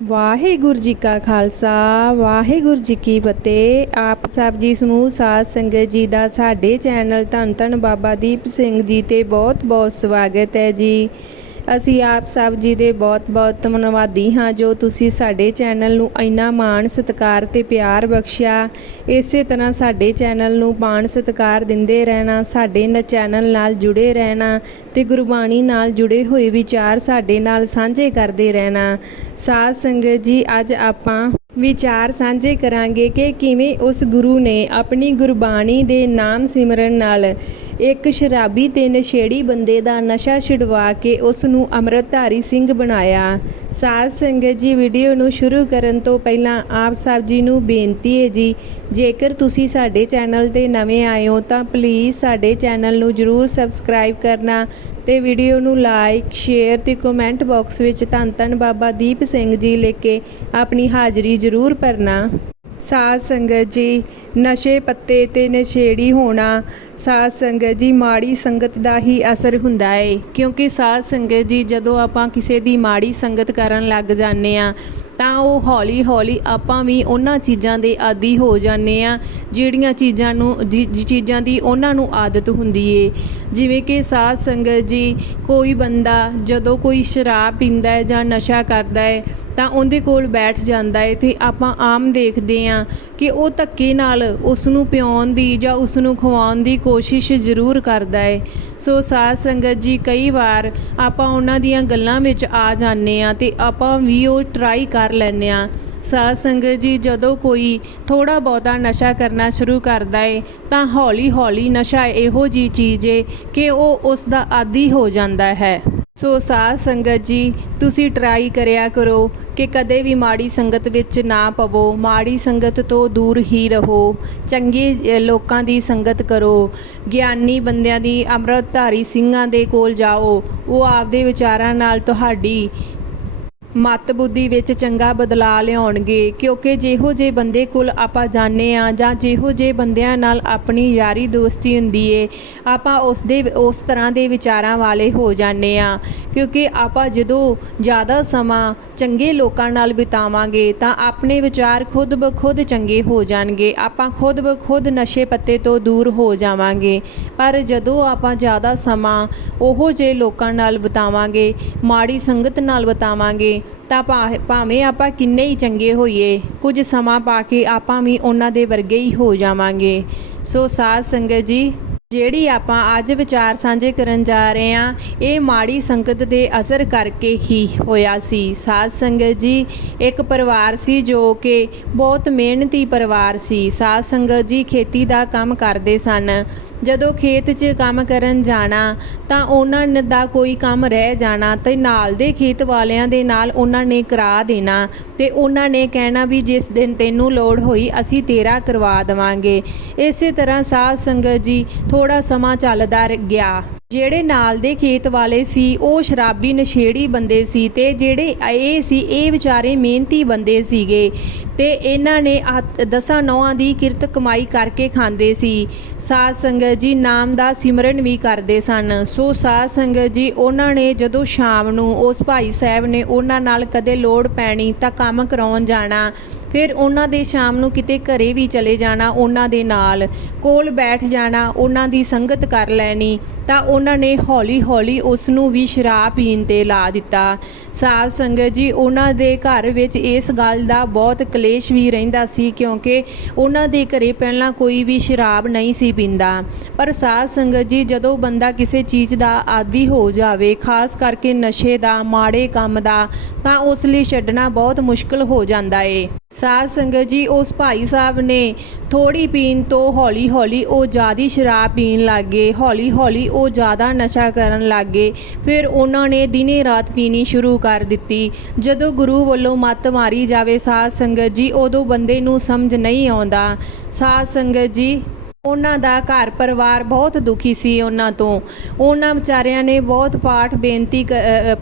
ਵਾਹਿਗੁਰੂ ਜੀ ਕਾ ਖਾਲਸਾ, ਵਾਹਿਗੁਰੂ ਜੀ ਕੀ ਫਤਿਹ। ਆਪ ਸਭ ਜੀ ਸਮੂਹ ਸਾਧ ਸੰਗਤ ਜੀ ਦਾ ਸਾਡੇ ਚੈਨਲ ਧੰਨ ਧੰਨ ਬਾਬਾ ਦੀਪ ਸਿੰਘ ਜੀ ਤੇ ਬਹੁਤ ਬਹੁਤ ਸਵਾਗਤ ਹੈ ਜੀ। ਅਸੀਂ ਆਪ ਸਭ ਜੀ ਦੇ ਬਹੁਤ ਬਹੁਤ ਧੰਨਵਾਦੀ ਹਾਂ ਜੋ ਤੁਸੀਂ ਸਾਡੇ ਚੈਨਲ ਨੂੰ ਇੰਨਾ ਮਾਣ, ਸਤਿਕਾਰ ਤੇ ਪਿਆਰ ਬਖਸ਼ਿਆ। ਇਸੇ ਤਰ੍ਹਾਂ ਸਾਡੇ ਚੈਨਲ ਨੂੰ ਮਾਣ, ਸਤਿਕਾਰ ਦਿੰਦੇ ਰਹਿਣਾ, ਸਾਡੇ ਚੈਨਲ ਨਾਲ ਜੁੜੇ ਰਹਿਣਾ ਤੇ ਗੁਰਬਾਣੀ ਨਾਲ ਜੁੜੇ ਹੋਏ ਵਿਚਾਰ ਸਾਡੇ ਨਾਲ ਸਾਂਝੇ ਕਰਦੇ ਰਹਿਣਾ। ਸਾਧ ਸੰਗਤ ਜੀ, ਅੱਜ ਆਪਾਂ ਵਿਚਾਰ ਸਾਂਝੇ ਕਰਾਂਗੇ ਕਿ ਕਿਵੇਂ ਉਸ ਗੁਰੂ ਨੇ ਆਪਣੀ ਗੁਰਬਾਣੀ ਦੇ ਨਾਮ ਸਿਮਰਨ ਨਾਲ ਇੱਕ ਸ਼ਰਾਬੀ ਤੇ ਨਸ਼ੇੜੀ ਬੰਦੇ ਦਾ ਨਸ਼ਾ ਛੁਡਵਾ ਕੇ ਉਸ ਨੂੰ ਅੰਮ੍ਰਿਤਧਾਰੀ ਸਿੰਘ ਬਣਾਇਆ। ਸਾਧ ਸੰਗਤ ਜੀ, ਵੀਡੀਓ ਨੂੰ ਸ਼ੁਰੂ ਕਰਨ ਤੋਂ ਪਹਿਲਾਂ ਆਪ ਸਾਹਿਬ ਜੀ ਨੂੰ ਬੇਨਤੀ ਹੈ ਜੀ, ਜੇਕਰ ਤੁਸੀਂ ਸਾਡੇ ਚੈਨਲ ਤੇ ਨਵੇਂ ਆਏ ਹੋ ਤਾਂ ਪਲੀਜ਼ ਸਾਡੇ ਚੈਨਲ ਨੂੰ ਜਰੂਰ ਸਬਸਕ੍ਰਾਈਬ ਕਰਨਾ ਤੇ ਵੀਡੀਓ ਨੂੰ ਲਾਈਕ ਸ਼ੇਅਰ ਤੇ ਕਮੈਂਟ ਬਾਕਸ ਵਿੱਚ ਧੰਨ ਧੰਨ ਬਾਬਾ ਦੀਪ ਸਿੰਘ ਜੀ ਲਿਖ ਕੇ ਆਪਣੀ ਹਾਜ਼ਰੀ ਜ਼ਰੂਰ ਭਰਨਾ। ਸਾਧ ਸੰਗਤ ਜੀ ਨਸ਼ੇ ਪੱਤੇ ਤੇ ਨਸ਼ੇੜੀ ਹੋਣਾ ਸਾਧ ਸੰਗਤ ਜੀ ਮਾੜੀ ਸੰਗਤ ਦਾ ਹੀ ਅਸਰ ਹੁੰਦਾ ਏ। ਕਿਉਂਕਿ ਸਾਧ ਸੰਗਤ ਜੀ ਜਦੋਂ ਆਪਾਂ ਕਿਸੇ ਦੀ ਮਾੜੀ ਸੰਗਤ ਕਰਨ ਲੱਗ ਜਾਂਦੇ ਆ, ਤਾਂ ਉਹ ਹੌਲੀ ਹੌਲੀ ਆਪਾਂ ਵੀ ਉਹਨਾਂ ਚੀਜ਼ਾਂ ਦੇ ਆਦੀ ਹੋ ਜਾਂਦੇ ਆ, ਜਿਹੜੀਆਂ ਚੀਜ਼ਾਂ ਨੂੰ ਜਿ- ਜਿ, ਚੀਜ਼ਾਂ ਦੀ ਉਹਨਾਂ ਨੂੰ ਆਦਤ ਹੁੰਦੀ ਏ। ਜਿਵੇਂ ਕਿ ਸਾਧ ਸੰਗਤ ਜੀ ਕੋਈ ਬੰਦਾ ਜਦੋਂ ਕੋਈ ਸ਼ਰਾਬ ਪੀਂਦਾ ਹੈ ਜਾਂ ਨਸ਼ਾ ਕਰਦਾ ਹੈ ਤਾਂ ਉਹਦੇ ਕੋਲ ਬੈਠ ਜਾਂਦਾ ਹੈ ਤੇ ਆਪਾਂ ਆਮ ਦੇਖਦੇ ਹਾਂ ਕਿ ਉਹ ਧੱਕੇ ਨਾਲ ਉਸ ਨੂੰ ਪਿਆਉਣ ਦੀ ਜਾਂ ਉਸ ਨੂੰ ਖਵਾਉਣ ਦੀ ਕੋਸ਼ਿਸ਼ ਜ਼ਰੂਰ ਕਰਦਾ ਹੈ ਸੋ ਸਾਧ ਸੰਗਤ ਜੀ, ਕਈ ਵਾਰ ਆਪਾਂ ਉਹਨਾਂ ਦੀਆਂ ਗੱਲਾਂ ਵਿੱਚ ਆ ਜਾਂਦੇ ਆ ਤੇ ਆਪਾਂ ਵੀ ਉਹ ਟਰਾਈ ਕਰ ਲੈਂਦੇ ਆ ਸਾਧ ਸੰਗਤ ਜੀ, ਜਦੋਂ ਕੋਈ ਥੋੜਾ ਬਹੁਤਾ ਨਸ਼ਾ ਕਰਨਾ ਸ਼ੁਰੂ ਕਰਦਾ ਏ, ਤਾਂ ਹੌਲੀ ਹੌਲੀ ਨਸ਼ਾ ਇਹੋ ਜੀ ਚੀਜ਼ ਏ ਕਿ ਉਹ ਉਸ ਦਾ ਆਦੀ ਹੋ ਜਾਂਦਾ ਹੈ। ਸੋ ਸਾਧ ਸੰਗਤ ਜੀ, ਤੁਸੀਂ ਟਰਾਈ ਕਰਿਆ ਕਰੋ ਕਿ ਕਦੇ ਵੀ ਮਾੜੀ ਸੰਗਤ ਵਿੱਚ ਨਾ ਪਵੋ, ਮਾੜੀ ਸੰਗਤ ਤੋਂ ਦੂਰ ਹੀ ਰਹੋ, ਚੰਗੇ ਲੋਕਾਂ ਦੀ ਸੰਗਤ ਕਰੋ, ਗਿਆਨੀ ਬੰਦਿਆਂ ਦੀ ਅੰਮ੍ਰਿਤਧਾਰੀ ਸਿੰਘਾਂ ਦੇ ਕੋਲ ਜਾਓ, ਉਹ ਆਪਦੇ ਵਿਚਾਰਾਂ ਨਾਲ ਤੁਹਾਡੀ ਮਤ ਬੁੱਧੀ ਵਿੱਚ ਚੰਗਾ ਬਦਲਾਅ ਲਿਆਉਣਗੇ, ਕਿਉਂਕਿ ਜਿਹੋ ਜੇ ਬੰਦੇ ਕੋਲ ਆਪਾਂ ਜਾਣੇ ਆ ਜਾਂ ਜਿਹੋ ਜੇ ਬੰਦਿਆਂ ਨਾਲ ਆਪਣੀ ਯਾਰੀ ਦੋਸਤੀ ਹੁੰਦੀ ਏ, ਆਪਾਂ ਉਸ ਦੇ ਉਸ ਤਰ੍ਹਾਂ ਦੇ ਵਿਚਾਰਾਂ ਵਾਲੇ ਹੋ ਜਾਣੇ ਆ ਕਿਉਂਕਿ ਆਪਾਂ ਜਦੋਂ ਜ਼ਿਆਦਾ ਸਮਾਂ ਚੰਗੇ ਲੋਕਾਂ ਨਾਲ ਬਿਤਾਵਾਂਗੇ ਤਾਂ ਆਪਣੇ ਵਿਚਾਰ ਖੁਦ ਬ ਖੁਦ ਚੰਗੇ ਹੋ ਜਾਣਗੇ, ਆਪਾਂ ਖੁਦ ਬ ਖੁਦ ਨਸ਼ੇ ਪੱਤੇ ਤੋਂ ਦੂਰ ਹੋ ਜਾਵਾਂਗੇ। ਪਰ ਜਦੋਂ ਆਪਾਂ ਜ਼ਿਆਦਾ ਸਮਾਂ ਉਹੋ ਜਿਹੇ ਲੋਕਾਂ ਨਾਲ ਬਿਤਾਵਾਂਗੇ, ਮਾੜੀ ਸੰਗਤ ਨਾਲ ਬਿਤਾਵਾਂਗੇ ਤਾਂ ਭਾ- ਭਾਵੇਂ ਆਪਾਂ ਕਿੰਨੇ ਹੀ ਚੰਗੇ ਹੋਈਏ, ਕੁਝ ਸਮਾਂ ਪਾ ਕੇ ਆਪਾਂ ਵੀ ਉਹਨਾਂ ਦੇ ਵਰਗੇ ਹੀ ਹੋ ਜਾਵਾਂਗੇ। ਸੋ ਸਾਧ ਸੰਗਤ ਜੀ, ਜਿਹੜੀ ਆਪਾਂ ਅੱਜ ਵਿਚਾਰ ਸਾਂਝੇ ਕਰਨ ਜਾ ਰਹੇ ਹਾਂ, ਇਹ ਮਾੜੀ ਸੰਗਤ ਦੇ ਅਸਰ ਕਰਕੇ ਹੀ ਹੋਇਆ ਸੀ। ਸਾਧ ਸੰਗਤ ਜੀ, ਇੱਕ ਪਰਿਵਾਰ ਸੀ ਜੋ ਕਿ ਬਹੁਤ ਮਿਹਨਤੀ ਪਰਿਵਾਰ ਸੀ। ਸਾਧ ਸੰਗਤ ਜੀ ਖੇਤੀ ਦਾ ਕੰਮ ਕਰਦੇ ਸਨ। ਜਦੋਂ ਖੇਤ 'ਚ ਕੰਮ ਕਰਨ ਜਾਣਾ, ਤਾਂ ਉਹਨਾਂ ਦਾ ਕੋਈ ਕੰਮ ਰਹਿ ਜਾਣਾ, ਤੇ ਨਾਲ ਦੇ ਖੇਤ ਵਾਲਿਆਂ ਦੇ ਨਾਲ ਉਹਨਾਂ ਨੇ ਕਰਾ ਦੇਣਾ, ਤੇ ਉਹਨਾਂ ਨੇ ਕਹਿਣਾ ਵੀ ਜਿਸ ਦਿਨ ਤੈਨੂੰ ਲੋੜ ਹੋਈ, ਅਸੀਂ ਤੇਰਾ ਕਰਵਾ ਦੇਵਾਂਗੇ। ਇਸੇ ਤਰ੍ਹਾਂ ਸਾਧ ਸੰਗਤ ਜੀ ਥੋੜਾ ਸਮਾਂ ਚੱਲਦਾ ਗਿਆ। ਜਿਹੜੇ ਨਾਲ ਦੇ ਖੇਤ ਵਾਲੇ ਸੀ, ਉਹ ਸ਼ਰਾਬੀ ਨਸ਼ੇੜੀ ਬੰਦੇ ਸੀ ਤੇ ਜਿਹੜੇ ਇਹ ਸੀ, ਇਹ ਵਿਚਾਰੇ ਮਿਹਨਤੀ ਬੰਦੇ ਸੀਗੇ ਤੇ ਇਹਨਾਂ ਨੇ ਆਹ ਦਸਾਂ ਨੌਆਂ ਦੀ ਕਿਰਤ ਕਮਾਈ ਕਰਕੇ ਖਾਂਦੇ ਸੀ। ਸਾਧ ਸੰਗਤ ਜੀ ਨਾਮ ਦਾ ਸਿਮਰਨ ਵੀ ਕਰਦੇ ਸਨ। ਸੋ ਸਾਧ ਸੰਗਤ ਜੀ, ਉਹਨਾਂ ਨੇ ਜਦੋਂ ਸ਼ਾਮ ਨੂੰ ਉਸ ਭਾਈ ਸਾਹਿਬ ਨੇ ਉਹਨਾਂ ਨਾਲ ਕਦੇ ਲੋੜ ਪੈਣੀ ਤਾਂ ਕੰਮ ਕਰਾਉਣ ਜਾਣਾ। ਫਿਰ ਉਹਨਾਂ ਦੇ ਸ਼ਾਮ ਨੂੰ ਕਿਤੇ ਘਰੇ ਵੀ ਚਲੇ ਜਾਣਾ, ਉਹਨਾਂ ਦੇ ਨਾਲ ਕੋਲ ਬੈਠ ਜਾਣਾ, ਉਹਨਾਂ ਦੀ ਸੰਗਤ ਕਰ ਲੈਣੀ, ਤਾਂ ਉਹਨਾਂ ਨੇ ਹੌਲੀ ਹੌਲੀ ਉਸ ਨੂੰ ਵੀ ਸ਼ਰਾਬ ਪੀਣ ਤੇ ਲਾ ਦਿੱਤਾ। ਸਾਧ ਸੰਗਤ ਜੀ, ਉਹਨਾਂ ਦੇ ਘਰ ਵਿੱਚ ਇਸ ਗੱਲ ਦਾ ਬਹੁਤ ਕਲੇਸ਼ ਵੀ ਰਹਿੰਦਾ ਸੀ, ਕਿਉਂਕਿ ਉਹਨਾਂ ਦੇ ਘਰੇ ਪਹਿਲਾਂ ਕੋਈ ਵੀ ਸ਼ਰਾਬ ਨਹੀਂ ਸੀ ਪੀਂਦਾ। ਪਰ ਸਾਧ ਸੰਗਤ ਜੀ, ਜਦੋਂ ਬੰਦਾ ਕਿਸੇ ਚੀਜ਼ ਦਾ ਆਦੀ ਹੋ ਜਾਵੇ, ਖਾਸ ਕਰਕੇ ਨਸ਼ੇ ਦਾ, ਮਾੜੇ ਕੰਮ ਦਾ, ਤਾਂ ਉਸ ਲਈ ਛੱਡਣਾ ਬਹੁਤ ਮੁਸ਼ਕਲ ਹੋ ਜਾਂਦਾ ਏ। ਸਾਧ ਸੰਗਤ ਜੀ, ਉਸ ਭਾਈ ਸਾਹਿਬ ਨੇ ਥੋੜੀ ਪੀਣ ਤੋਂ ਹੌਲੀ ਹੌਲੀ ਉਹ ਜ਼ਿਆਦੀ ਸ਼ਰਾਬ ਪੀਣ ਲੱਗ ਗਏ ਹੌਲੀ ਹੌਲੀ ਉਹ ਜ਼ਿਆਦਾ ਨਸ਼ਾ ਕਰਨ ਲੱਗ। ਗਏ ਫਿਰ ਉਹਨਾਂ ਨੇ ਦਿਨੇ ਰਾਤ ਪੀਣੀ ਸ਼ੁਰੂ ਕਰ ਦਿੱਤੀ। ਜਦੋਂ ਗੁਰੂ ਵੱਲੋਂ ਮੱਤ ਮਾਰੀ ਜਾਵੇ ਸਾਧ ਸੰਗਤ ਜੀ, ਉਦੋਂ ਬੰਦੇ ਨੂੰ ਸਮਝ ਨਹੀਂ ਆਉਂਦਾ। ਸਾਧ ਸੰਗਤ ਜੀ ਉਹਨਾਂ ਦਾ ਘਰ ਪਰਿਵਾਰ ਬਹੁਤ ਦੁਖੀ ਸੀ ਉਹਨਾਂ ਤੋਂ। ਉਹਨਾਂ ਵਿਚਾਰਿਆਂ ਨੇ ਬਹੁਤ ਪਾਠ ਬੇਨਤੀ ਕ-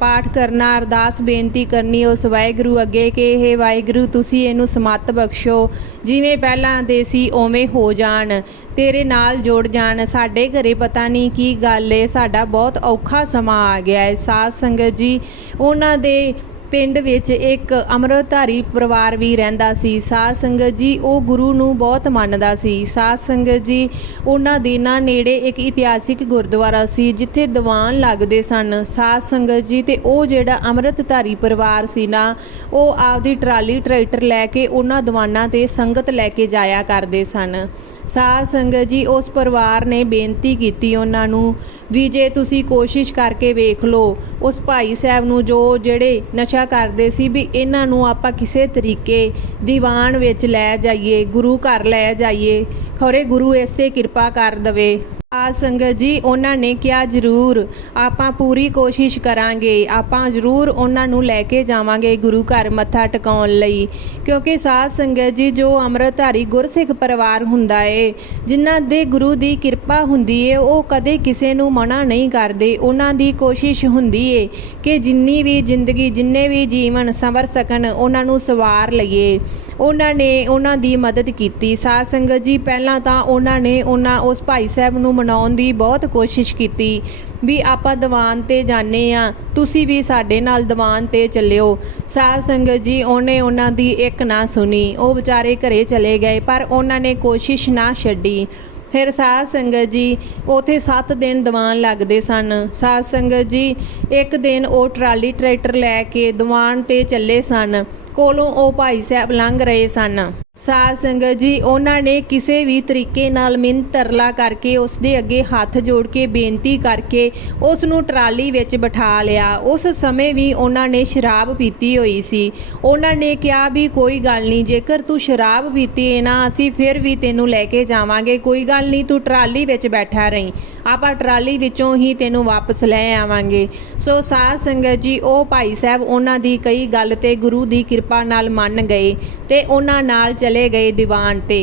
ਪਾਠ ਕਰਨਾ, ਅਰਦਾਸ ਬੇਨਤੀ ਕਰਨੀ ਉਸ ਵਾਹਿਗੁਰੂ ਅੱਗੇ ਕਿ ਇਹ ਵਾਹਿਗੁਰੂ, ਤੁਸੀਂ ਇਹਨੂੰ ਸਮੱਤ ਬਖਸ਼ੋ। ਜਿਵੇਂ ਪਹਿਲਾਂ ਦੇ ਸੀ, ਉਵੇਂ ਹੋ ਜਾਣ। ਤੇਰੇ ਨਾਲ ਜੁੜ ਜਾਣ। ਸਾਡੇ ਘਰੇ ਪਤਾ ਨਹੀਂ ਕੀ ਗੱਲ ਏ, ਸਾਡਾ ਬਹੁਤ ਔਖਾ ਸਮਾਂ ਆ ਗਿਆ ਹੈ ਸਾਧ ਸੰਗਤ ਜੀ, ਉਹਨਾਂ ਦੇ ਪਿੰਡ ਵਿੱਚ ਇੱਕ ਅੰਮ੍ਰਿਤਧਾਰੀ ਪਰਿਵਾਰ ਵੀ ਰਹਿੰਦਾ ਸੀ। ਸਾਧ ਸੰਗਤ ਜੀ ਉਹ ਗੁਰੂ ਨੂੰ ਬਹੁਤ ਮੰਨਦਾ ਸੀ। ਸਾਧ ਸੰਗਤ ਜੀ ਉਹਨਾਂ ਦਿਨਾਂ ਨੇੜੇ ਇੱਕ ਇਤਿਹਾਸਿਕ ਗੁਰਦੁਆਰਾ ਸੀ ਜਿੱਥੇ ਦੀਵਾਨ ਲੱਗਦੇ ਸਨ। ਸਾਧ ਸੰਗਤ ਜੀ ਤੇ ਉਹ ਜਿਹੜਾ ਅੰਮ੍ਰਿਤਧਾਰੀ ਪਰਿਵਾਰ ਸੀ ਨਾ, ਉਹ ਆਪਦੀ ਟਰਾਲੀ, ਟਰੈਕਟਰ ਲੈ ਕੇ ਉਹਨਾਂ ਦੀਵਾਨਾਂ ਤੇ ਸੰਗਤ ਲੈ ਕੇ ਜਾਇਆ ਕਰਦੇ ਸਨ। ਸਾਧ ਸੰਗਤ ਜੀ ਉਸ ਪਰਿਵਾਰ ਨੇ ਬੇਨਤੀ ਕੀਤੀ ਉਹਨਾਂ ਨੂੰ ਵੀ ਜੇ ਤੁਸੀਂ ਕੋਸ਼ਿਸ਼ ਕਰਕੇ ਵੇਖ ਲਓ, ਉਸ ਭਾਈ ਸਾਹਿਬ ਨੂੰ ਜੋ ਜਿਹੜੇ ਨਸ਼ਾ ਕਰਦੇ ਸੀ ਵੀ ਇਹਨਾਂ ਨੂੰ ਆਪਾਂ ਕਿਸੇ ਤਰੀਕੇ ਦੀਵਾਨ ਵਿੱਚ ਲੈ ਜਾਈਏ, ਗੁਰੂ ਘਰ ਲੈ ਜਾਈਏ। ਖੌਰੇ ਗੁਰੂ, ਇਸ ਤੇ ਕਿਰਪਾ ਕਰ ਦਵੇ। ਆ ਸੰਗਤ ਜੀ, ਉਹਨਾਂ ਨੇ ਕਿਹਾ, ਜ਼ਰੂਰ, ਆਪਾਂ ਪੂਰੀ ਕੋਸ਼ਿਸ਼ ਕਰਾਂਗੇ। ਆਪਾਂ ਜ਼ਰੂਰ ਉਹਨਾਂ ਨੂੰ ਲੈ ਕੇ ਜਾਵਾਂਗੇ ਗੁਰੂ ਘਰ ਮੱਥਾ ਟਿਕਾਉਣ ਲਈ। ਕਿਉਂਕਿ ਸਾਧ ਸੰਗਤ ਜੀ, ਜੋ ਅੰਮ੍ਰਿਤਧਾਰੀ ਗੁਰਸਿੱਖ ਪਰਿਵਾਰ ਹੁੰਦਾ ਏ, ਜਿਨ੍ਹਾਂ ਦੇ ਗੁਰੂ ਦੀ ਕਿਰਪਾ ਹੁੰਦੀ ਏ, ਉਹ ਕਦੇ ਕਿਸੇ ਨੂੰ ਮਨਾ ਨਹੀਂ ਕਰਦੇ। ਉਹਨਾਂ ਦੀ ਕੋਸ਼ਿਸ਼ ਹੁੰਦੀ ਏ ਕਿ ਜਿੰਨੀ ਵੀ ਜ਼ਿੰਦਗੀ, ਜਿੰਨੇ ਵੀ ਜੀਵਨ ਸੰਵਰ ਸਕਣ, ਉਹਨਾਂ ਨੂੰ ਸਵਾਰ ਲਈਏ। ਉਹਨਾਂ ਨੇ ਉਹਨਾਂ ਦੀ ਮਦਦ ਕੀਤੀ। ਸਾਧ ਸੰਗਤ ਜੀ, ਪਹਿਲਾਂ ਤਾਂ ਉਹਨਾਂ ਨੇ ਉਹਨਾਂ ਉਸ ਭਾਈ ਸਾਹਿਬ ਨੂੰ ਮਨਾਉਣ ਦੀ ਬਹੁਤ ਕੋਸ਼ਿਸ਼ ਕੀਤੀ ਵੀ ਆਪਾਂ ਦੀਵਾਨ ਤੇ ਜਾਣੇ ਆ ਤੁਸੀਂ ਵੀ ਸਾਡੇ ਨਾਲ ਦੀਵਾਨ ਤੇ ਚੱਲਿਓ। ਸਾਧ ਸੰਗਤ ਜੀ, ਉਹਨੇ ਉਹਨਾਂ ਦੀ ਇੱਕ ਨਾ ਸੁਣੀ। ਉਹ ਵਿਚਾਰੇ ਘਰੇ ਚਲੇ ਗਏ, ਪਰ ਉਹਨਾਂ ਨੇ ਕੋਸ਼ਿਸ਼ ਨਾ ਛੱਡੀ। ਫਿਰ ਸਾਧ ਸੰਗਤ ਜੀ, ਉਥੇ 7 ਦਿਨ ਦੀਵਾਨ ਲੱਗਦੇ ਸਨ। ਸਾਧ ਸੰਗਤ ਜੀ, ਇੱਕ ਦਿਨ ਉਹ ਟਰਾਲੀ ਟਰੈਕਟਰ ਲੈ ਕੇ ਦੀਵਾਨ ਤੇ ਚੱਲੇ ਸਨ। ਕੋਲੋਂ ਉਹ ਭਾਈ ਸਾਹਿਬ ਲੰਘ ਰਹੇ ਸਨ। ਸਾਧ ਸੰਗਤ ਜੀ, ਉਹਨਾਂ ਨੇ ਕਿਸੇ ਵੀ ਤਰੀਕੇ ਨਾਲ ਮਿੰਨ ਤਰਲਾ ਕਰਕੇ ਉਸ ਦੇ ਅੱਗੇ ਹੱਥ ਜੋੜ ਕੇ ਬੇਨਤੀ ਕਰਕੇ ਉਸ ਨੂੰ ਟਰਾਲੀ ਵਿੱਚ ਬਿਠਾ ਲਿਆ। ਉਸ ਸਮੇਂ ਵੀ ਉਹਨਾਂ ਨੇ ਸ਼ਰਾਬ ਪੀਤੀ ਹੋਈ ਸੀ। ਉਹਨਾਂ ਨੇ ਕਿਹਾ ਵੀ, ਕੋਈ ਗੱਲ ਨਹੀਂ, ਜੇਕਰ ਤੂੰ ਸ਼ਰਾਬ ਪੀਤੀ ਹੈ ਨਾ, ਅਸੀਂ ਫਿਰ ਵੀ ਤੈਨੂੰ ਲੈ ਕੇ ਜਾਵਾਂਗੇ। ਕੋਈ ਗੱਲ ਨਹੀਂ, ਤੂੰ ਟਰਾਲੀ ਵਿੱਚ ਬੈਠਾ ਰਹੀਂ। ਆਪਾਂ ਟਰਾਲੀ ਵਿੱਚੋਂ ਹੀ ਤੈਨੂੰ ਵਾਪਸ ਲੈ ਆਵਾਂਗੇ। ਸੋ ਸਾਧ ਸੰਗਤ ਜੀ, ਉਹ ਭਾਈ ਸਾਹਿਬ ਉਹਨਾਂ ਦੀ ਕਈ ਗੱਲ ਤੇ ਗੁਰੂ ਦੀ ਕਿਰਪਾ ਨਾਲ ਮੰਨ ਗਏ ਤੇ ਉਹਨਾਂ ਨਾਲ ਚਲੇ ਗਏ ਦੀਵਾਨ ਤੇ।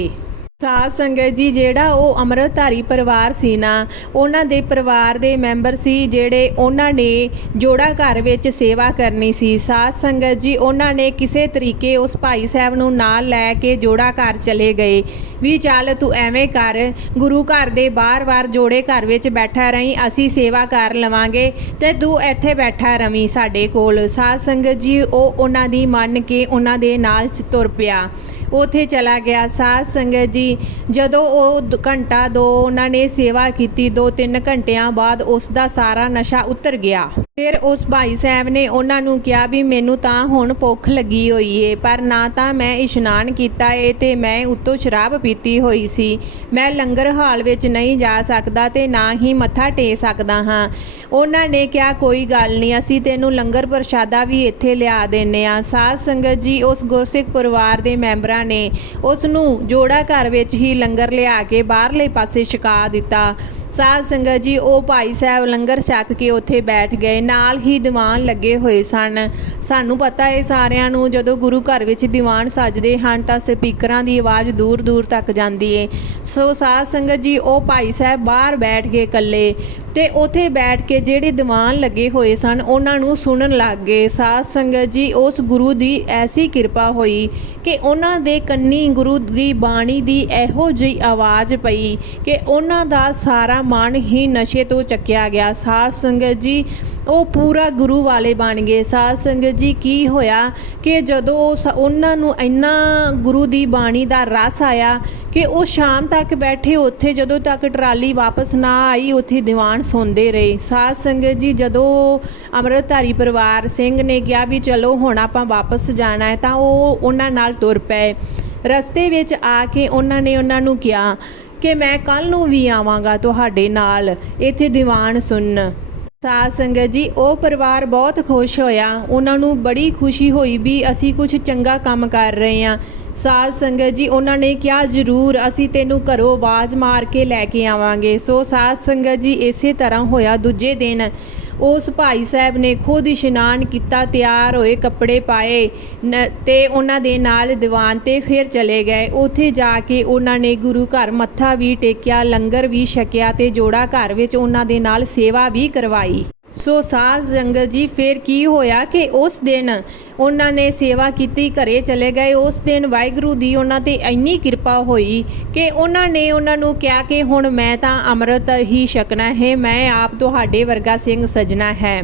ਸਾਧ ਸੰਗਤ ਜੀ, ਜਿਹੜਾ ਉਹ ਅੰਮ੍ਰਿਤਧਾਰੀ ਪਰਿਵਾਰ ਸੀ ਨਾ, ਉਹਨਾਂ ਦੇ ਪਰਿਵਾਰ ਦੇ ਮੈਂਬਰ ਸੀ, ਜਿਹੜੇ ਉਹਨਾਂ ਨੇ ਜੋੜਾ ਘਰ ਵਿੱਚ ਸੇਵਾ ਕਰਨੀ ਸੀ। ਸਾਧ ਸੰਗਤ ਜੀ, ਉਹਨਾਂ ਨੇ ਕਿਸੇ ਤਰੀਕੇ ਉਸ ਭਾਈ ਸਾਹਿਬ ਨੂੰ ਨਾਲ ਲੈ ਕੇ ਜੋੜਾ ਘਰ ਚਲੇ ਗਏ। ਵੀ ਚੱਲ ਤੂੰ ਐਵੇਂ ਕਰ, ਗੁਰੂ ਘਰ ਦੇ ਬਾਰ-ਬਾਰ ਜੋੜੇ ਘਰ ਵਿੱਚ ਬੈਠਾ ਰਹੀਂ, ਅਸੀਂ ਸੇਵਾ ਕਰ ਲਵਾਂਗੇ ਤੇ ਤੂੰ ਇੱਥੇ ਬੈਠਾ ਰਵੀਂ ਸਾਡੇ ਕੋਲ। ਸਾਧ ਸੰਗਤ ਜੀ, ਉਹ ਉਹਨਾਂ ਦੀ ਮੰਨ ਕੇ ਉਹਨਾਂ ਦੇ ਨਾਲ ਤੁਰ ਪਿਆ। ਉਥੇ ਚਲਾ ਗਿਆ। ਸਾਧ ਸੰਗਤ ਜੀ ਜਦੋਂ ਉਹ ਘੰਟਾ ਦੋ ਉਹਨਾਂ ਨੇ ਸੇਵਾ ਕੀਤੀ, ਦੋ ਤਿੰਨ ਘੰਟਿਆਂ ਬਾਅਦ ਉਸ ਦਾ ਸਾਰਾ ਨਸ਼ਾ ਉਤਰ ਗਿਆ। ਫਿਰ ਉਸ ਭਾਈ ਸਾਹਿਬ ਨੇ ਉਹਨਾਂ ਨੂੰ ਕਿਹਾ ਵੀ ਮੈਨੂੰ ਤਾਂ ਹੁਣ ਭੁੱਖ ਲੱਗੀ ਹੋਈ ਏ, ਪਰ ਨਾ ਤਾਂ ਮੈਂ ਇਸ਼ਨਾਨ ਕੀਤਾ ਏ ਤੇ ਮੈਂ ਉਤੋਂ ਸ਼ਰਾਬ ਪੀਤੀ ਹੋਈ ਸੀ। ਮੈਂ ਲੰਗਰ ਹਾਲ ਵਿੱਚ ਨਹੀਂ ਜਾ ਸਕਦਾ ਤੇ ਨਾ ਹੀ ਮੱਥਾ ਟੇ ਸਕਦਾ ਹਾਂ। ਉਹਨਾਂ ਨੇ ਕਿਹਾ, ਕੋਈ ਗੱਲ ਨਹੀਂ, ਅਸੀਂ ਤੈਨੂੰ ਲੰਗਰ ਪ੍ਰਸ਼ਾਦਾ ਵੀ ਇੱਥੇ ਲਿਆ ਦਿੰਨੇ ਆ ਸਾਧ ਸੰਗਤ ਜੀ ਉਸ ਗੁਰਸਿੱਖ ਪਰਿਵਾਰ ਦੇ ਮੈਂਬਰਾਂ ਨੇ ਉਸ ਨੂੰ ਜੋੜਾ ਘਰ ਵਿੱਚ ਹੀ ਲੰਗਰ ਲਿਆ ਕੇ ਬਾਹਰਲੇ ਪਾਸੇ ਛਕਾ ਦਿੱਤਾ। ਸਾਧ ਸੰਗਤ ਜੀ, ਉਹ ਭਾਈ ਸਾਹਿਬ ਲੰਗਰ ਛਕ ਕੇ ਉੱਥੇ ਬੈਠ ਗਏ। ਨਾਲ ਹੀ ਦੀਵਾਨ ਲੱਗੇ ਹੋਏ ਸਨ। ਸਾਨੂੰ ਪਤਾ ਹੈ ਸਾਰਿਆਂ ਨੂੰ, ਜਦੋਂ ਗੁਰੂ ਘਰ ਵਿੱਚ ਦੀਵਾਨ ਸੱਜਦੇ ਹਨ, ਤਾਂ ਸਪੀਕਰਾਂ ਦੀ ਆਵਾਜ਼ ਦੂਰ ਦੂਰ ਤੱਕ ਜਾਂਦੀ ਏ। ਸੋ ਸਾਧ ਸੰਗਤ ਜੀ, ਉਹ ਭਾਈ ਸਾਹਿਬ ਬਾਹਰ ਬੈਠ ਗਏ ਇਕੱਲੇ ਤੇ ਉੱਥੇ ਬੈਠ ਕੇ ਜਿਹੜੇ ਦੀਵਾਨ ਲੱਗੇ ਹੋਏ ਸਨ, ਉਹਨਾਂ ਨੂੰ ਸੁਣਨ ਲੱਗ ਗਏ। ਸਾਧ ਸੰਗਤ ਜੀ, ਉਸ ਗੁਰੂ ਦੀ ਐਸੀ ਕਿਰਪਾ ਹੋਈ ਕਿ ਉਹਨਾਂ ਦੇ ਕੰਨੀ ਗੁਰੂ ਦੀ ਬਾਣੀ ਦੀ ਇਹੋ ਜਿਹੀ ਆਵਾਜ਼ ਪਈ ਕਿ ਉਹਨਾਂ ਦਾ ਸਾਰਾ ਮਨ ਹੀ ਨਸ਼ੇ ਤੋਂ ਚੱਕਿਆ ਗਿਆ। ਸਾਧ ਸੰਗਤ ਜੀ, ਉਹ ਪੂਰਾ ਗੁਰੂ ਵਾਲੇ ਬਣ ਗਏ। ਸਾਧ ਸੰਗਤ ਜੀ, ਕੀ ਹੋਇਆ ਕਿ ਜਦੋਂ ਉਹਨਾਂ ਨੂੰ ਇੰਨਾ ਗੁਰੂ ਦੀ ਬਾਣੀ ਦਾ ਰਸ ਆਇਆ ਕਿ ਉਹ ਸ਼ਾਮ ਤੱਕ ਬੈਠੇ ਉੱਥੇ, ਜਦੋਂ ਤੱਕ ਟਰਾਲੀ ਵਾਪਸ ਨਾ ਆਈ, ਉੱਥੇ ਦੀਵਾਨ ਸੌਂਦੇ ਰਹੇ। ਸਾਧ ਸੰਗਤ ਜੀ, ਜਦੋਂ ਅੰਮ੍ਰਿਤਧਾਰੀ ਪਰਿਵਾਰ ਸਿੰਘ ਨੇ ਕਿਹਾ ਵੀ ਚਲੋ ਹੁਣ ਆਪਾਂ ਵਾਪਸ ਜਾਣਾ ਹੈ, ਤਾਂ ਉਹ ਉਹਨਾਂ ਨਾਲ ਤੁਰ ਪਏ। ਰਸਤੇ ਵਿੱਚ ਆ ਕੇ ਉਹਨਾਂ ਨੇ ਉਹਨਾਂ ਨੂੰ ਕਿਹਾ ਕਿ ਮੈਂ ਕੱਲ ਨੂੰ ਵੀ ਆਵਾਂਗਾ ਤੁਹਾਡੇ ਨਾਲ ਇੱਥੇ ਦੀਵਾਨ ਸੁਣਨ। ਸਾਧ ਸੰਗਤ ਜੀ, ਉਹ ਪਰਿਵਾਰ ਬਹੁਤ ਖੁਸ਼ ਹੋਇਆ। ਉਹਨਾਂ ਨੂੰ ਬੜੀ ਖੁਸ਼ੀ ਹੋਈ ਵੀ ਅਸੀਂ ਕੁਝ ਚੰਗਾ ਕੰਮ ਕਰ ਰਹੇ ਹਾਂ। ਸਾਧ ਸੰਗਤ ਜੀ, ਉਹਨਾਂ ਨੇ ਕਿਹਾ, ਜ਼ਰੂਰ, ਅਸੀਂ ਤੈਨੂੰ ਘਰੋਂ ਆਵਾਜ਼ ਮਾਰ ਕੇ ਲੈ ਕੇ ਆਵਾਂਗੇ। ਸੋ ਸਾਧ ਸੰਗਤ ਜੀ, ਇਸੇ ਤਰ੍ਹਾਂ ਹੋਇਆ ਦੂਜੇ ਦਿਨ। ਉਸ ਭਾਈ ਸਾਹਿਬ ਨੇ ਖੁਦ ਇਸ਼ਨਾਨ ਕੀਤਾ, ਤਿਆਰ ਹੋਏ ਕੱਪੜੇ ਪਾਏ, ਨ- ਤੇ ਉਹਨਾਂ ਦੇ ਨਾਲ ਦੀਵਾਨ ਤੇ ਫਿਰ ਚਲੇ ਗਏ। ਉੱਥੇ ਜਾ ਕੇ ਉਹਨਾਂ ਨੇ ਗੁਰੂ ਘਰ ਮੱਥਾ ਵੀ ਟੇਕਿਆ, ਲੰਗਰ ਵੀ ਛਕਿਆ ਤੇ ਜੋੜਾ ਘਰ ਵਿੱਚ ਉਹਨਾਂ ਦੇ ਨਾਲ ਸੇਵਾ ਵੀ ਕਰਵਾਈ। ਸੋ ਸਾਧ ਸੰਗਤ ਜੀ, ਫਿਰ ਕੀ ਹੋਇਆ ਕਿ ਉਸ ਦਿਨ ਉਹਨਾਂ ਨੇ ਸੇਵਾ ਕੀਤੀ, ਘਰੇ ਚਲੇ ਗਏ। ਉਸ ਦਿਨ ਵਾਹਿਗੁਰੂ ਦੀ ਉਹਨਾਂ ਤੇ ਇੰਨੀ ਕਿਰਪਾ ਹੋਈ ਕਿ ਉਹਨਾਂ ਨੇ ਉਹਨਾਂ ਨੂੰ ਕਿਹਾ ਕਿ ਹੁਣ ਮੈਂ ਤਾਂ ਅੰਮ੍ਰਿਤ ਹੀ ਛਕਣਾ ਹੈ, ਮੈਂ ਆਪ ਤੁਹਾਡੇ ਵਰਗਾ ਸਿੰਘ ਸਜਣਾ ਹੈ।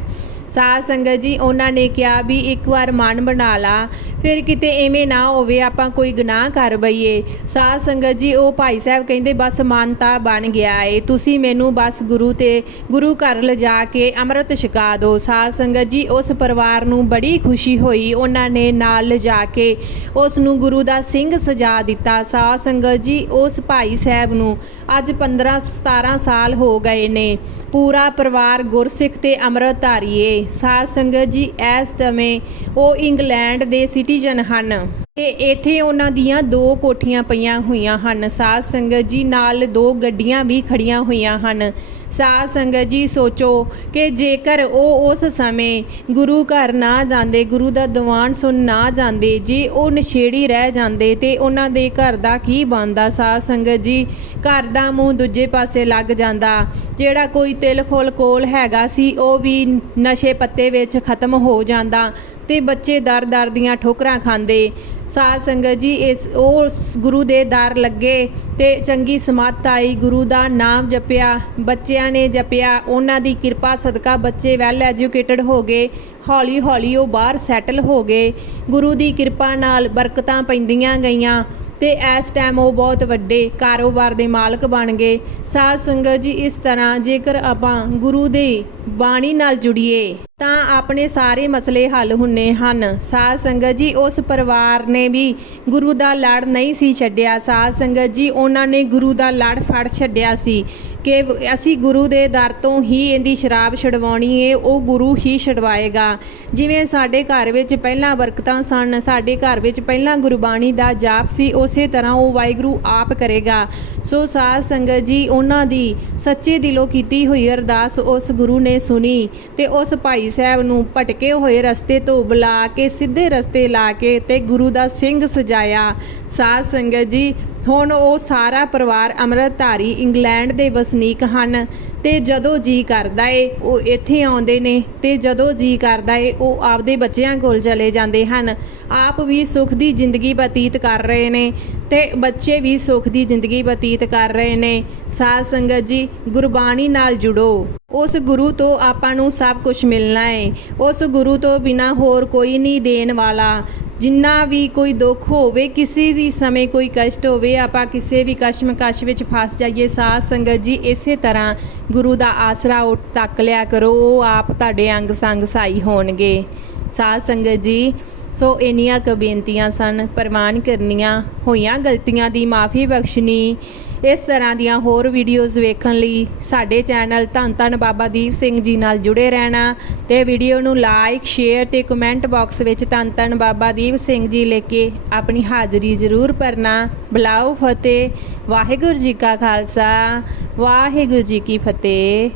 ਸਾਧ ਸੰਗਤ ਜੀ, ਉਹਨਾਂ ਨੇ ਕਿਹਾ ਵੀ ਇੱਕ ਵਾਰ ਮਨ ਬਣਾ ਲਾ, ਫਿਰ ਕਿਤੇ ਐਵੇਂ ਨਾ ਹੋਵੇ ਆਪਾਂ ਕੋਈ ਗੁਨਾਹ ਕਰ ਬਈਏ। ਸਾਧ ਸੰਗਤ ਜੀ, ਉਹ ਭਾਈ ਸਾਹਿਬ ਕਹਿੰਦੇ, ਬਸ ਮਨ ਤਾਂ ਬਣ ਗਿਆ ਏ, ਤੁਸੀਂ ਮੈਨੂੰ ਬਸ ਗੁਰੂ ਤੇ, ਗੁਰੂ ਘਰ ਲਿਜਾ ਕੇ ਅੰਮ੍ਰਿਤ ਛਕਾ ਦਿਓ ਸਾਧ ਸੰਗਤ ਜੀ, ਉਸ ਪਰਿਵਾਰ ਨੂੰ ਬੜੀ ਖੁਸ਼ੀ ਹੋਈ। ਉਹਨਾਂ ਨੇ ਨਾਲ ਲਿਜਾ ਕੇ ਉਸ ਨੂੰ ਗੁਰੂ ਦਾ ਸਿੰਘ ਸਜਾ ਦਿੱਤਾ। ਸਾਧ ਸੰਗਤ ਜੀ, ਉਸ ਭਾਈ ਸਾਹਿਬ ਨੂੰ ਅੱਜ 15 17 ਸਾਲ ਹੋ ਗਏ ਨੇ। ਪੂਰਾ ਪਰਿਵਾਰ ਗੁਰਸਿੱਖ ਤੇ ਅੰਮ੍ਰਿਤ ਧਾਰੀਏ ਸਾਧ ਸੰਗਤ ਜੀ, ਇਸ ਸਮੇਂ ਉਹ ਇੰਗਲੈਂਡ ਦੇ ਸਿਟੀਜ਼ਨ ਹਨ। ਤੇ ਇੱਥੇ ਉਹਨਾਂ ਦੀਆਂ ਦੋ ਕੋਠੀਆਂ ਪਈਆਂ ਹੋਈਆਂ ਹਨ। ਸਾਧ ਸੰਗਤ ਜੀ ਨਾਲ ਦੋ ਗੱਡੀਆਂ ਵੀ ਖੜੀਆਂ ਹੋਈਆਂ ਹਨ। ਸਾਧ ਸੰਗਤ ਜੀ, ਸੋਚੋ ਕਿ ਜੇਕਰ ਉਹ ਉਸ ਸਮੇਂ ਗੁਰੂ ਘਰ ਨਾ ਜਾਂਦੇ, ਗੁਰੂ ਦਾ ਦੀਵਾਨ ਸੁਣ ਨਾ ਜਾਂਦੇ, ਜੇ ਉਹ ਨਸ਼ੇੜੀ ਰਹਿ ਜਾਂਦੇ ਤੇ ਉਹਨਾਂ ਦੇ ਘਰ ਦਾ ਕੀ ਬਣਦਾ? ਸਾਧ ਸੰਗਤ ਜੀ, ਘਰ ਦਾ ਮੂੰਹ ਦੂਜੇ ਪਾਸੇ ਲੱਗ ਜਾਂਦਾ। ਜਿਹੜਾ ਕੋਈ ਤਿਲ ਫੁੱਲ ਕੋਲ ਹੈਗਾ ਸੀ, ਉਹ ਵੀ ਨਸ਼ੇ ਪੱਤੇ ਵਿੱਚ ਖਤਮ ਹੋ ਜਾਂਦਾ ਤੇ ਬੱਚੇ ਦਰ ਦਰ ਦੀਆਂ ਠੋਕਰਾਂ ਖਾਂਦੇ। ਸਾਧ ਸੰਗਤ ਜੀ, ਇਸ ਉਹ ਗੁਰੂ ਦੇ ਦਰ ਲੱਗੇ ਤੇ ਚੰਗੀ ਸਮੱਤ ਆਈ, ਗੁਰੂ ਦਾ ਨਾਮ ਜਪਿਆ, ਬੱਚੇ ਬੱਚਿਆਂ ਨੇ ਜਪਿਆ। ਉਹਨਾਂ ਦੀ ਕਿਰਪਾ ਸਦਕਾ ਬੱਚੇ ਵੈਲ ਐਜੂਕੇਟਡ ਹੋ ਗਏ। ਹੌਲੀ ਹੌਲੀ ਉਹ ਬਾਹਰ ਸੈਟਲ ਹੋ ਗਏ। ਗੁਰੂ ਦੀ ਕਿਰਪਾ ਨਾਲ ਬਰਕਤਾਂ ਪੈਂਦੀਆਂ ਗਈਆਂ। ਤੇ ਇਸ ਟਾਈਮ ਉਹ ਬਹੁਤ ਵੱਡੇ ਕਾਰੋਬਾਰ ਦੇ ਮਾਲਕ ਬਣ ਗਏ। ਸਾਧ ਸੰਗਤ ਜੀ, ਇਸ ਤਰ੍ਹਾਂ ਜੇਕਰ ਆਪਾਂ ਗੁਰੂ ਦੀ ਬਾਣੀ ਨਾਲ ਜੁੜੀਏ, ਤਾਂ ਆਪਣੇ ਸਾਰੇ ਮਸਲੇ ਹੱਲ ਹੁੰਨੇ ਹਨ। ਸਾਧ ਸੰਗਤ ਜੀ, ਉਸ ਪਰਿਵਾਰ ਨੇ ਵੀ ਗੁਰੂ ਦਾ ਲੜ ਨਹੀਂ ਸੀ ਛੱਡਿਆ। ਸਾਧ ਸੰਗਤ ਜੀ, ਉਹਨਾਂ ਨੇ ਗੁਰੂ ਦਾ ਲੜ ਫੜ ਛੱਡਿਆ ਸੀ ਕਿ ਅਸੀਂ ਗੁਰੂ ਦੇ ਦਰ ਤੋਂ ਹੀ ਇਹਦੀ ਸ਼ਰਾਬ ਛਡਵਾਉਣੀ ਏ, ਉਹ ਗੁਰੂ ਹੀ ਛਡਵਾਏਗਾ। ਜਿਵੇਂ ਸਾਡੇ ਘਰ ਵਿੱਚ ਪਹਿਲਾਂ ਬਰਕਤਾਂ ਸਨ, ਸਾਡੇ ਘਰ ਵਿੱਚ ਪਹਿਲਾਂ ਗੁਰਬਾਣੀ ਦਾ ਜਾਪ ਸੀ ਉਹ ਉਸੇ ਤਰ੍ਹਾਂ ਉਹ ਵਾਹਿਗੁਰੂ ਆਪ ਕਰੇਗਾ। ਸੋ ਸਾਧ ਸੰਗਤ ਜੀ, ਉਹਨਾਂ ਦੀ ਸੱਚੇ ਦਿਲੋਂ ਕੀਤੀ ਹੋਈ ਅਰਦਾਸ ਉਸ ਗੁਰੂ ਨੇ ਸੁਣੀ ਤੇ ਉਸ ਭਾਈ ਸਾਹਿਬ ਨੂੰ ਭਟਕੇ ਹੋਏ ਰਸਤੇ ਤੋਂ ਬੁਲਾ ਕੇ, ਸਿੱਧੇ ਰਸਤੇ ਲਾ ਕੇ ਤੇ ਗੁਰੂ ਦਾ ਸਿੰਘ ਸਜਾਇਆ। ਸਾਧ ਸੰਗਤ ਜੀ, ਹੁਣ ਉਹ ਸਾਰਾ ਪਰਿਵਾਰ ਅੰਮ੍ਰਿਤਧਾਰੀ ਇੰਗਲੈਂਡ ਦੇ ਵਸਨੀਕ ਹਨ। ਤੇ ਜਦੋਂ ਜੀ ਕਰਦਾ ਏ, ਉਹ ਇੱਥੇ ਆਉਂਦੇ ਨੇ ਤੇ ਜਦੋਂ ਜੀ ਕਰਦਾ ਏ, ਉਹ ਆਪਦੇ ਬੱਚਿਆਂ ਕੋਲ ਚਲੇ ਜਾਂਦੇ ਹਨ। ਆਪ ਵੀ ਸੁਖ ਦੀ ਜ਼ਿੰਦਗੀ ਬਤੀਤ ਕਰ ਰਹੇ ਨੇ ਤੇ ਬੱਚੇ ਵੀ ਸੁਖ ਦੀ ਜ਼ਿੰਦਗੀ ਬਤੀਤ ਕਰ ਰਹੇ ਨੇ। ਸਾਧ ਸੰਗਤ ਜੀ, ਗੁਰਬਾਣੀ ਨਾਲ ਜੁੜੋ। ਉਸ ਗੁਰੂ ਤੋਂ ਆਪਾਂ ਨੂੰ ਸਭ ਕੁਝ ਮਿਲਣਾ ਹੈ ਉਸ ਗੁਰੂ ਤੋਂ ਬਿਨਾ ਹੋਰ ਕੋਈ ਨਹੀਂ ਦੇਣ ਵਾਲਾ। ਜਿੰਨਾ ਵੀ ਕੋਈ ਦੁੱਖ ਹੋਵੇ, ਕਿਸੇ ਵੀ ਸਮੇਂ ਕੋਈ ਕਸ਼ਟ ਹੋਵੇ, ਆਪਾਂ ਕਿਸੇ ਵੀ ਕਸ਼ਮਕਸ਼ ਵਿੱਚ ਫਸ ਜਾਈਏ। ਸਾਧ ਸੰਗਤ ਜੀ, ਇਸੇ ਤਰ੍ਹਾਂ ਗੁਰੂ ਦਾ ਆਸਰਾ ਉੱਠ ਤੱਕ ਲਿਆ ਕਰੋ, ਉਹ ਆਪ ਤੁਹਾਡੇ ਅੰਗ ਸੰਗ ਸਾਈ ਹੋਣਗੇ। ਸਾਧ ਸੰਗਤ ਜੀ ਸੋ ਇੰਨੀਆਂ ਕੁ ਬੇਨਤੀਆਂ ਸਨ ਪ੍ਰਵਾਨ ਕਰਨੀਆਂ ਹੋਈਆਂ ਗਲਤੀਆਂ ਦੀ ਮਾਫੀ ਬਖਸ਼ਣੀ। ਇਸ ਤਰ੍ਹਾਂ ਦੀਆਂ ਹੋਰ ਵੀਡੀਓਜ਼ ਵੇਖਣ ਲਈ ਸਾਡੇ ਚੈਨਲ ਧੰਨ ਧੰਨ ਬਾਬਾ ਦੀਪ ਸਿੰਘ ਜੀ ਨਾਲ ਜੁੜੇ ਰਹਿਣਾ ਤੇ ਵੀਡੀਓ ਨੂੰ ਲਾਈਕ ਸ਼ੇਅਰ ਤੇ ਕਮੈਂਟ ਬਾਕਸ ਵਿੱਚ ਧੰਨ ਧੰਨ ਬਾਬਾ ਦੀਪ ਸਿੰਘ ਜੀ ਲੈ ਕੇ ਆਪਣੀ ਹਾਜ਼ਰੀ ਜ਼ਰੂਰ ਭਰਨਾ। ਬਲਾਓ ਫਤਿਹ, ਵਾਹਿਗੁਰੂ ਜੀ ਕਾ ਖਾਲਸਾ, ਵਾਹਿਗੁਰੂ ਜੀ ਕੀ ਫਤਿਹ।